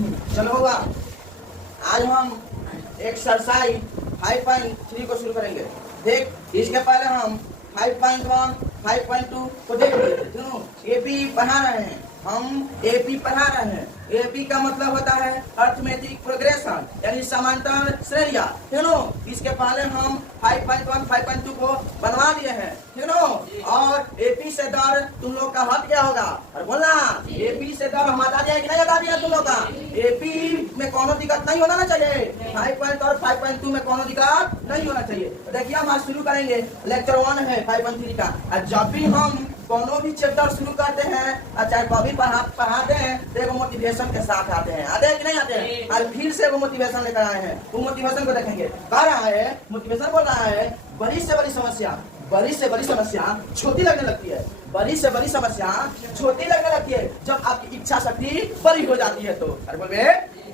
चलो हुआ, आज हम एक्सरसाइज 5.3 को शुरू करेंगे। देख, इसके पहले हम 5.1, 5.2 को देख लिए थे। सुनो, एपी पढ़ा रहे हैं, हम एपी पढ़ा रहे हैं। एपी का मतलब होता है अर्थमेटिक प्रोग्रेशन, यानी समांतर श्रेणियां। ठीक है, इसके पहले हम 5.1, 5.2 को बनवा लिए हैं। ठीक है, और एपी से दर तुम लोग का हट क्या होगा? और बोलना, एपी से दर हम हटा दिया कि नहीं हटा दिया तुम लोग का? एपी में कोनो दिक्कत नहीं होना चाहिए। 5 और 5.2 में कोनो दिक्कत नहीं होना चाहिए। देखिए, हम आज शुरू करेंगे लेक्चर 1 है 5.3 का। और जब भी हम कोनो भी चैप्टर शुरू करते हैं, चाहे कभी पढ़ाते हैं, तो एगो मोटिवेशन के साथ आते हैं। आते हैं कि नहीं आते हैं? आज फिर से वो मोटिवेशन लेकर आए हैं। वो मोटिवेशन को देखेंगे। कह रहा है, मोटिवेशन बोल रहा है, बड़ी से बड़ी समस्या छोटी लगने लगती है। बड़ी से बड़ी समस्या छोटी लगने लगती है जब आपकी इच्छा शक्ति बड़ी हो जाती है। तो अरे बोले,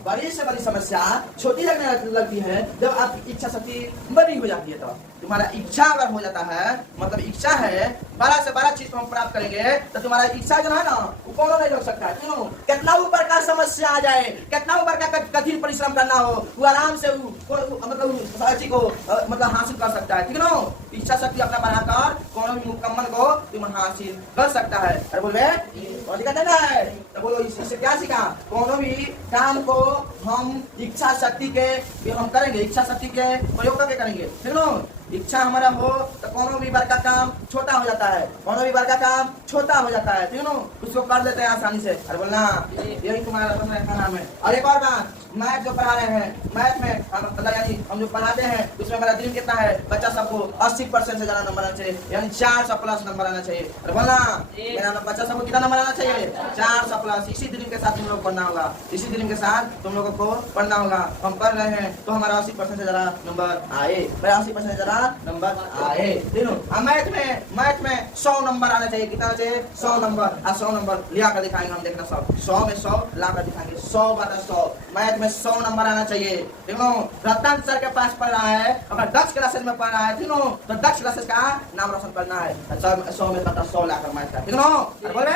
बड़ी से बड़ी समस्या छोटी लगने लगती है जब आपकी इच्छा शक्ति बड़ी हो जाती है। तो तुम्हारा इच्छा अगर हो जाता है, मतलब इच्छा है बड़ा से बड़ा चीज को हम प्राप्त करेंगे, तो तुम्हारा इच्छा जो है ना, वो कौन नहीं रोक सकता है। क्यों? कितना ऊपर का समस्या आ जाए, कितना ऊपर का कठिन परिश्रम करना हो, वो आराम से मतलब हासिल कर सकता है। ठीक है ना? इच्छा शक्ति अपना बढ़ाकर कौन भी मुकम्मल को तुम हासिल कर सकता है। अरे बोल रहे दिक्कत है, तो बोलो इससे क्या सीखा? कोनो भी काम को हम इच्छा शक्ति के हम करेंगे, इच्छा शक्ति के प्रयोग करके करेंगे। ठीक है? इच्छा हमारा हो तो कोनो भी बार का काम छोटा हो जाता है, कोनो भी बार का काम छोटा हो जाता है। ठीक है ना? उसको कर लेते हैं आसानी से। अरे बोलना, यही तुम्हारा नाम है। और एक और बात, मैथ जो पढ़ा रहे हैं, मैथ में यानी हम जो पढ़ाते हैं उसमें मेरा ड्रीम कितना है? बच्चा सबको 80% से ज्यादा नंबर आना चाहिए, यानी 400 प्लस नंबर आना चाहिए। अरे बोलना, मेरा बच्चा सबको कितना नंबर आना चाहिए? 400 प्लस। इसी ड्रीम के साथ तुम लोग पढ़ना होगा, इसी ड्रीम के साथ तुम लोगों को पढ़ना होगा। हम पढ़ रहे हैं तो हमारा 80% से ज्यादा नंबर आए, मेरा 80% से ज्यादा नंबर आए। मैथ में 100 नंबर आना चाहिए। कितना चाहिए? 100 नंबर। 100 नंबर लिया कर दिखाएंगे हम, देखना सब 100 में 100 ला कर दिखाएंगे। 100/100 मैथ में 100 नंबर आना चाहिए। ठीक है? रतन सर के पास पढ़ रहा है, अगर दक्ष क्लासेस में पढ़ रहा है, ठीक है, तो दक्ष क्लासेस का नाम रोशन करना है। 100 में 100 लाकर मैथ का। ठीक है? बोले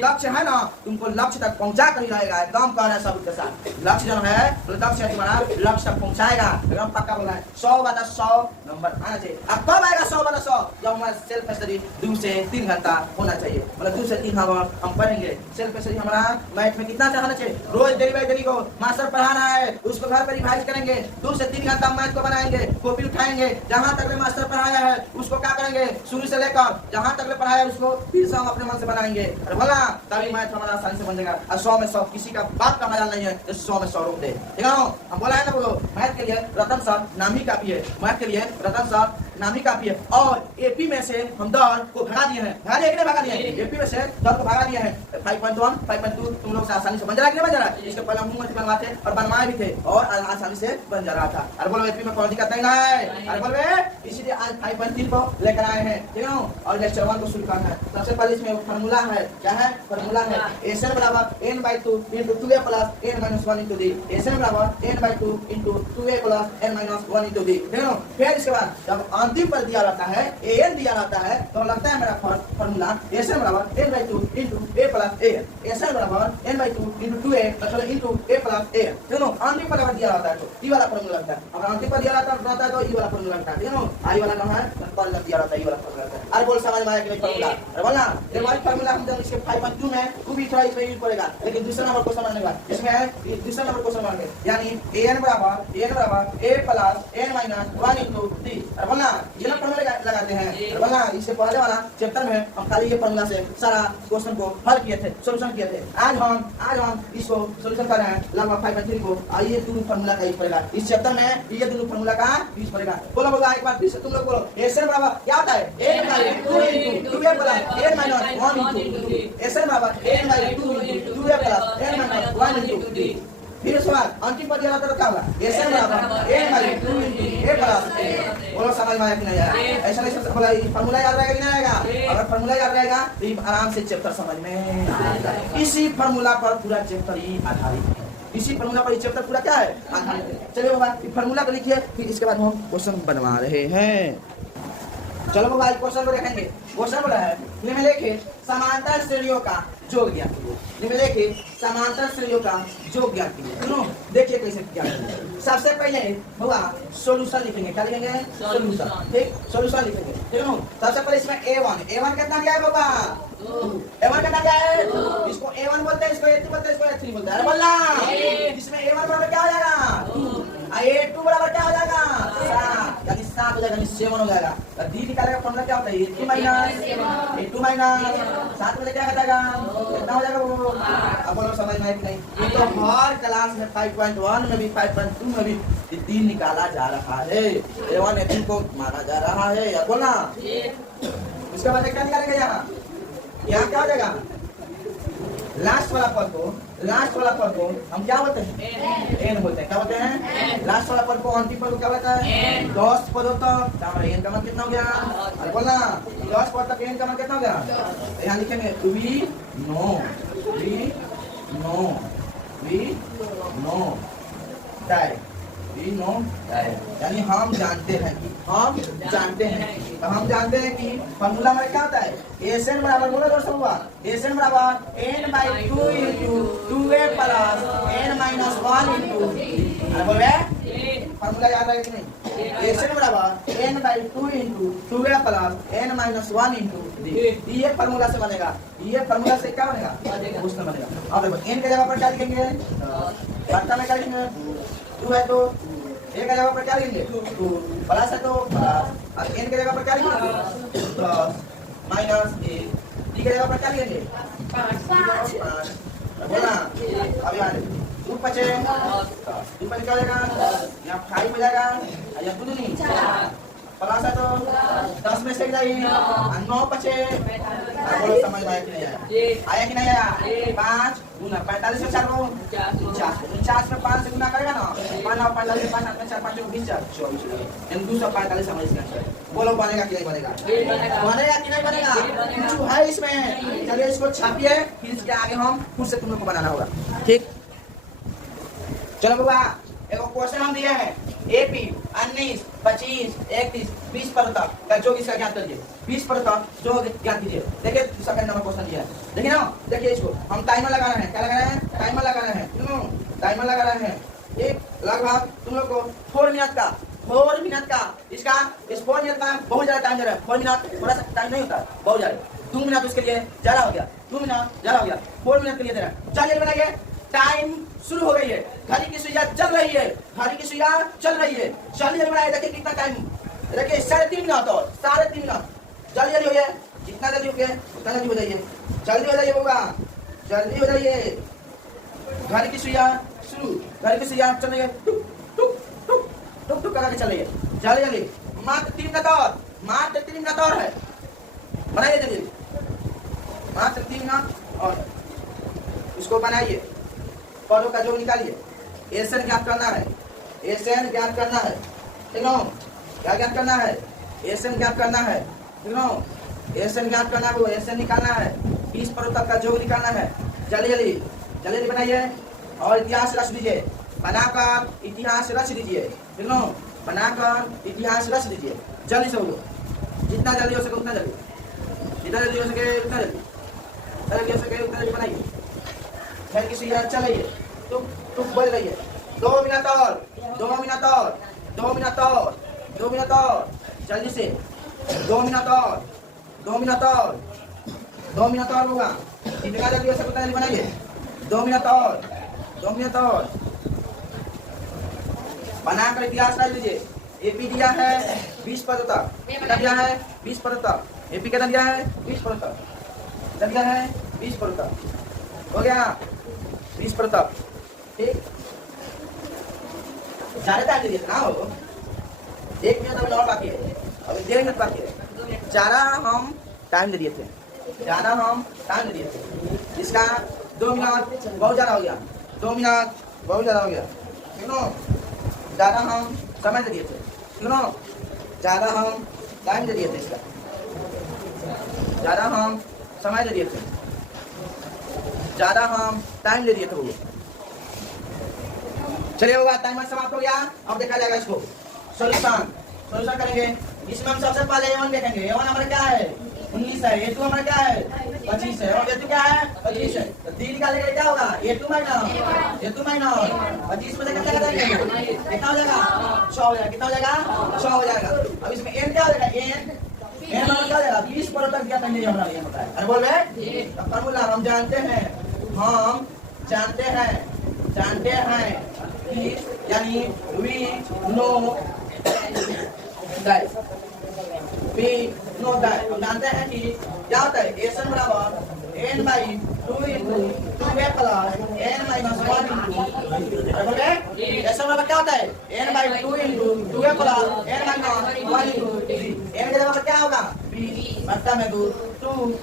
दक्ष है ना, तुमको लक्ष्य तक पहुंचा कर ही रहेगा। एकदम कह रहे हैं सब के साथ, लक्ष्य जो है तो दक्ष है तुम्हारा लक्ष्य तक पहुंचाएगा। एकदम पक्का बोला है। 100/100 नंबर आना चाहिए। अब कब आएगा 100/100? जब हमारा सेल्फ स्टडी 2 से 3 घंटा होना चाहिए। मतलब 2 से 3 घंटा हम पढ़ेंगे। सेल्फ स्टडी हमारा मैथ में कितना चाहना चाहिए? रोज डेली बाई डेली को मास्टर पढ़ा रहा है, उसको घर पर रिवाइज करेंगे। 2 से 3 घंटा मैथ को बनाएंगे, कॉपी उठाएंगे, जहाँ तक मास्टर पढ़ाया है उसको क्या करेंगे, शुरू से लेकर जहाँ तक पढ़ाया उसको फिर से हम अपने मन से बनाएंगे। अरे बोला, तभी मैथ हमारा आसानी से बन जाएगा। और 100 में 100 किसी का बात का मजाल नहीं है तो 100 में 100 रोक दे। ठीक है? हम बोला है ना, बोलो मैथ के लिए रतन सर नाम ही काफी है। मैथ के लिए रतन सर नाम ही काफी है। और एपी में से हम दर को भगा दिए हैं। भगा दिए कि नहीं भगा दिए? एपी में से दर को भगा दिए हैं। 5.1, 5.2 तुम लोग से आसानी से बन जा रहा है कि नहीं बन जा रहा है? इसके पहले हम बनवाते और बनवाए भी थे और आसानी से बन जा रहा था। अरे बोलो, एपी में कोई दिक्कत नहीं है। अरे बोलो, इसीलिए आज 5.3 को लेकर आए हैं। ठीक है? और लेक्चर 1 को शुरू करना है। सबसे पहले इसमें फार्मूला है। क्या है फार्मूला? है SN बराबर n/2 × 2a + n - 1 × d। SN बराबर n/2 × 2a + n - 1 × d। ठीक है? फिर इसके बाद जब अंतिम पर दिया रहता है, an दिया रहता है, तो लगता है मेरा फार्मूला SN बराबर n/2 × a + a। SN बराबर n/2 × 2a मतलब × a + a। ठीक है? अंतिम पर अगर दिया रहता है तो ये वाला फार्मूला लगता है। अगर अंतिम पर दिया रहता है तो ये वाला फार्मूला लगता है। ठीक है? आई वाला कहां है? पर लग दिया रहता है, ये वाला फार्मूला लगता है। अरे बोल, समझ में आया कि नहीं फार्मूला? अरे बोलना, ये वाला फार्मूला हम जब इसके 5.2 में वो भी थोड़ा इसमें यूज करेगा, लेकिन दूसरा नंबर को समझने का इसमें दूसरा नंबर को समझने यानी an बराबर a + n - 1 × d। अरे बोलना, ये ना फार्मूला लगाते हैं। अरे बोलना, इससे पहले वाला चैप्टर में हम खाली ये फार्मूला से सारा क्वेश्चन को हल किए थे, सॉल्यूशन किए थे। आज हम इसको सॉल्यूशन कर रहे हैं लगभग 5.3 को। आइए दोनों फार्मूला का यूज करेगा इस चैप्टर में, ये दोनों फार्मूला का यूज करेगा। बोलो बोलो, एक बार फिर से तुम लोग बोलो। SN बराबर क्या होता है? n/2 × 2a + n - 1 × d। SN बराबर n/2 × 2a + n - 1 × d। फिर सवाल अंतिम पर दिया तो क्या होगा? SN बराबर n/2 × a + a। बोलो, समझ में आया कि नहीं आया? ऐसा नहीं बोला, फार्मूला याद रहेगा कि नहीं आएगा? अगर फार्मूला याद रहेगा तो आराम से चैप्टर समझ में आएगा। इसी फार्मूला पर पूरा चैप्टर ही आधारित है। इसी फार्मूला पर चैप्टर पूरा क्या है? आधारित है। चलिए बाबा, फार्मूला को लिखिए, फिर इसके बाद हम क्वेश्चन बनवा रहे हैं। चलो बाबा, क्वेश्चन को देखेंगे। क्वेश्चन बोला है, इसमें लिखिए समांतर श्रेणियों का जोड़ ज्ञात कीजिए। निम्न देखिए समांतर श्रेणियों का जोड़ ज्ञात कीजिए। सुनो देखिए कैसे ज्ञात कीजिए। सबसे पहले हुआ सॉल्यूशन लिखेंगे। क्या लिखेंगे? सॉल्यूशन। ठीक, सॉल्यूशन लिखेंगे। ठीक है। सबसे पहले इसमें a1 कितना क्या है बाबा? a1 कितना क्या है? इसको a1 बोलते हैं, इसको a2 बोलते हैं, इसको a3 बोलते हैं। अरे बोलना इसमें a1 बराबर क्या हो जाएगा? a2 बराबर क्या हो जाएगा? 7, यानी 7 हो जाएगा, यानी 7 हो जाएगा। और d निकालेगा फॉर्मूला क्या होता है? a3 माइनस a2 माइनस 7 में क्या हो जाएगा? कितना हो जाएगा वो? अब बोलो समझ में आया कि नहीं? ये तो हर क्लास में 5.1 में भी 5.2 में भी ये 3 निकाला जा रहा है। a1 a2 को माना जा रहा है। अब बोलना उसके बाद क्या निकालेंगे? यहाँ क्या हो जाएगा? लास्ट वाला पद को हम क्या बोलते हैं? एन बोलते हैं। क्या बोलते हैं? लास्ट वाला पद को, अंतिम पद को क्या बोलता है? 10 पद होता है। हमारा एन का मान कितना हो गया? अरे बोलना 10 पद तक एन का मान कितना हो गया? तो यहाँ लिखेंगे वी नो डाई। यानी हम जानते हैं तो हम जानते हैं कि फॉर्मूला में क्या होता है? एसएन बराबर बोलो दोस्तों हुआ एसएन बराबर n by 2 into 2a plus n minus 1 into अरे बोल रहे फॉर्मूला याद है कि नहीं? एसएन बराबर n by 2 into 2a plus n minus 1 into d। ये फॉर्मूला से बनेगा। ये फॉर्मूला से क्या बनेगा? उससे बनेगा। अब देखो n के जगह पर क्या लिखेंगे? वास्तव में क्या लिखेंगे? 2 है तो a का जगह पर क्या लिखेंगे? 2 प्लस है तो प्लस, और n के जगह पर क्या लिखेंगे? प्लस माइनस a, d के जगह पर क्या लिखेंगे? 5 बोला। अब यहाँ 2 बचे क्या हो जाएगा? यहाँ 5 हो जाएगा, यहाँ 2 नहीं प्लस है तो 10 में से जाइए 9 बचे। बोलो समझ में आया कि नहीं आया? आया कि नहीं आया? 5 गुना 45 में 4 को 49 में 5 से गुना करेगा ना 45 में 5 में 4 5 20 24 245 समझ इसका। बोलो बनेगा कि नहीं बनेगा? बनेगा कि नहीं बनेगा? कुछ है इसमें। चलिए इसको छापिए, फिर इसके आगे हम खुद से तुम लोग को बनाना होगा। ठीक, चलो बाबा एक क्वेश्चन हम दिए हैं एपी 19 25 31 20 पर का जो इसका ज्ञात करिए। 20 पर जो ज्ञात कीजिए। देखिए सेकंड नंबर क्वेश्चन दिया है। देखिए ना, देखिए इसको हम टाइमर लगा रहे हैं। क्या लगा रहे हैं? टाइमर लगा रहे हैं। टाइमर लगा रहे हैं। एक लगभग तुम लोग को 4 मिनट का इसका इस 4 मिनट में बहुत ज्यादा टाइम दे रहा है। 4 मिनट थोड़ा सा टाइम नहीं होता, बहुत ज्यादा। 2 मिनट उसके लिए ज्यादा हो गया, 2 मिनट ज्यादा हो गया, 4 मिनट के लिए दे रहा है। चलिए बनाइए। टाइम शुरू हो गई है, घड़ी की सुइया चल रही है, जल्दी बनाइए। देखिए कितना टाइम, देखिए 3.5 मिनट और 3.5 मिनट। जल्दी हो जाए, जितना जल्दी हो गया उतना जल्दी हो जाइए। जल्दी हो जाइए होगा, जल्दी हो जाइए। घड़ी की सुइया शुरू, घड़ी की सुइया चल रही है, टुक टुक टुक टुक टुक करके चल रही है। जल्दी मात्र 3 मिनट और है। बनाइए जल्दी, मात्र 3 मिनट और इसको बनाइए। पदों का जो निकालिए। एसएन ज्ञात करना है, एसएन ज्ञात करना है। ठीक है, क्या ज्ञात करना है? एसएन ज्ञात करना है। ठीक है, एसएन ज्ञात करना है, एसएन निकालना है। 20 पदों तक का योग निकालना है। जल्दी बनाइए और इतिहास रच दीजिए। बनाकर इतिहास रच दीजिए। ठीक है, बनाकर इतिहास रच दीजिए। जल्दी से बोलो, जितना जल्दी हो सके उतना जल्दी, जितना जल्दी हो सके उतना जल्दी बनाइए। घर की सुइया चलिए, तुम बोल रही है। 2 मिनट और जल्दी से 2 मिनट और होगा। जितना जल्दी हो सके उतना जल्दी बनाइए। 2 मिनट और बनाकर इतिहास रच दीजिए। एपी दिया है 20 पद तक, कितना दिया है? 20 पद तक। एपी कितना दिया है? 20 पद तक दिया है। 20 पद तक हो गया, 20 पर तक। ठीक, ज्यादा टाइम दिए ना हो, 1 मिनट अभी और बाकी है, अभी 1.5 मिनट बाकी है। ज्यादा हम टाइम दे दिए थे। इसका 2 मिनट बहुत ज्यादा हो गया, 2 मिनट बहुत ज्यादा हो गया। ठीक है, ज्यादा हम समय दे दिए थे। ठीक है, ज्यादा हम टाइम दे दिए थे। इसका ज्यादा हम समय दे दिए थे, ज्यादा हम टाइम ले दिए थे वो। चलिए होगा, टाइमर समाप्त हो गया। अब देखा जाएगा इसको सॉल्यूशन करेंगे। इसमें हम सबसे पहले A1 देखेंगे। A1 हमारा क्या है? 19 है, ये टू हमारा क्या है 25 है, और ये टू क्या है 25 है। तो 3 निकालेंगे क्या होगा ये टू माइनस 25 में से कितना करेंगे कितना हो जाएगा 100 हो जाएगा, कितना हो जाएगा 100 हो जाएगा। अब इसमें n क्या हो जाएगा n मतलब क्या हो जाएगा 20 पर तक दिया कहीं हमारा ये होता है। अरे बोल रहे फॉर्मूला हम जानते हैं कि यानी we know that हम जानते हैं कि क्या होता है एसन बराबर n by 2 into 2a plus n minus 1 into एसन बराबर क्या होता है n by 2 into 2a plus n minus 1 into n के जगह क्या होगा 20 बट्टा में 2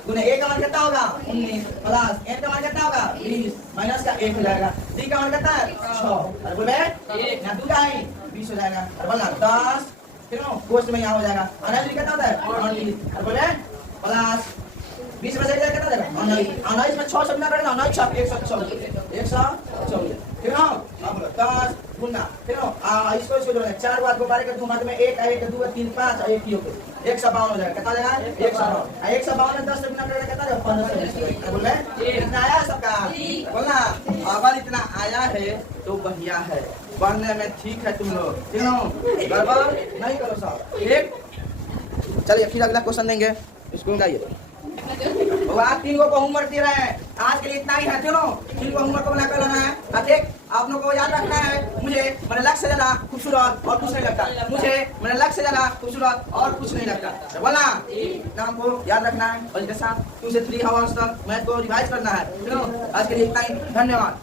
गुने a का मान कितना होगा 19 प्लस n का मान कितना होगा 20 माइनस का 1 हो जाएगा, d का मान कितना है 6। अरे बोल बे यहाँ 2 का है 20 हो जाएगा। अरे बोलना 10 फिर गोश्त में यहाँ हो जाएगा अनाज कितना होता है 19 बोले प्लस 20 में से कितना हो जाएगा 19 में 6 से गुना करेंगे 19 छाप 124 फिर अब 10 गुना फिर इसको जोड़ेंगे 4 बार गुब्बारे के धुआं में 1 1 2 3 5 और 1 ही होके 152 हो जाएगा, कितना जाएगा 152 10 से गुना करेंगे कितना जाएगा 15 बोल रहे इतना आया सबका बोलना अगर इतना आया है तो बढ़िया है, पढ़ने में ठीक है तुम लोग, ठीक है गड़बड़ नहीं करो सब ठीक। चलिए फिर अगला क्वेश्चन देंगे इसको गाइए। आज 3 को होमवर्क दे रहे हैं, आज के लिए इतना ही है, चलो 3 को होमवर्क को बना कर लाना है। ठीक आप लोग को याद रखना है मुझे मेरे लक्ष्य से ज्यादा खूबसूरत और कुछ नहीं लगता, मुझे मेरे लक्ष्य से ज्यादा खूबसूरत और कुछ नहीं लगता बोला नाम को याद रखना है और इसके साथ 2 से 3 आवर्स तक मैथ को रिवाइज करना है। चलो आज के लिए इतना ही, धन्यवाद।